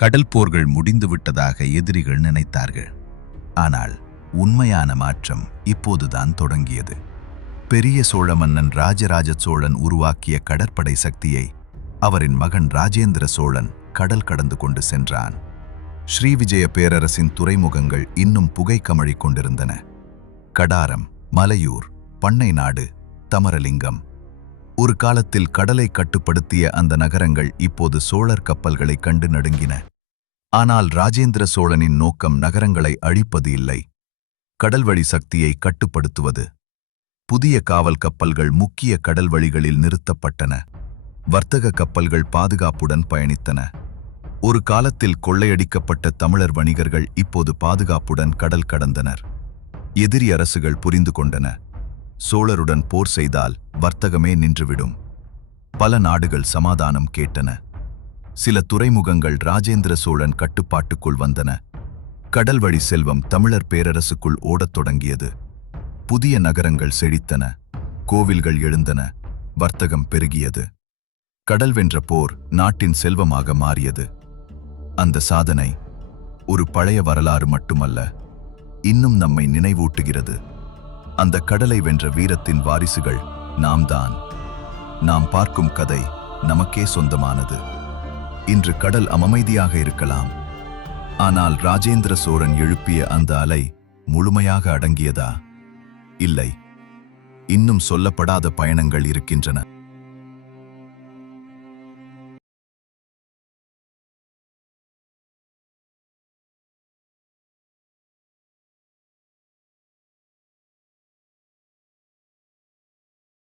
கடல் போர்கள் முடிந்துவிட்டதாக எதிரிகள் நினைத்தார்கள். ஆனால் உண்மையான மாற்றம் இப்போதுதான் தொடங்கியது. பெரிய சோழ மன்னன் ராஜராஜ சோழன் உருவாக்கிய கடற்படை சக்தியை அவரின் மகன் ராஜேந்திர சோழன் கடல் கடந்து கொண்டு சென்றான். ஸ்ரீவிஜய பேரரசின் துறைமுகங்கள் இன்னும் புகை கமழிக் கொண்டிருந்தன. கடாரம், மலையூர், பண்ணை நாடு, தமரலிங்கம். ஒரு காலத்தில் கடலை கட்டுப்படுத்திய அந்த நகரங்கள் இப்போது சோழர் கப்பல்களை கண்டு நடுங்கின. ஆனால் ராஜேந்திர சோழனின் நோக்கம் நகரங்களை அழிப்பது இல்லை, கடல்வழி சக்தியை கட்டுப்படுத்துவது. புதிய காவல் கப்பல்கள் முக்கிய கடல் வழிகளில் நிறுத்தப்பட்டன. வர்த்தக கப்பல்கள் பாதுகாப்புடன் பயணித்தன. ஒரு காலத்தில் கொள்ளையடிக்கப்பட்ட தமிழர் வணிகர்கள் இப்போது பாதுகாப்புடன் கடல் கடந்தனர். எதிரி அரசுகள் புரிந்து கொண்டன, சோழருடன் போர் செய்தால் வர்த்தகமே நின்றுவிடும். பல நாடுகள் சமாதானம் கேட்டன. சில துறைமுகங்கள் ராஜேந்திர சோழன் கட்டுப்பாட்டுக்குள் வந்தன. கடல்வழி செல்வம் தமிழர் பேரரசுக்குள் ஓடத் தொடங்கியது. புதிய நகரங்கள் செழித்தன, கோவில்கள் எழுந்தன, வர்த்தகம் பெருகியது. கடல் வென்ற போர் நாட்டின் செல்வமாக மாறியது. அந்த சாதனை ஒரு பழைய வரலாறு மட்டுமல்ல, இன்னும் நம்மை நினைவூட்டுகிறது. அந்த கடலை வென்ற வீரத்தின் வாரிசுகள் நாம்தான். நாம் பார்க்கும் கதை நமக்கே சொந்தமானது. இன்று கடல் அமைதியாக இருக்கலாம், ஆனால் ராஜேந்திர சோழன் எழுப்பிய அந்த அலை முழுமையாக அடங்கியதா? இல்லை, இன்னும் சொல்லப்படாத பயணங்கள் இருக்கின்றன.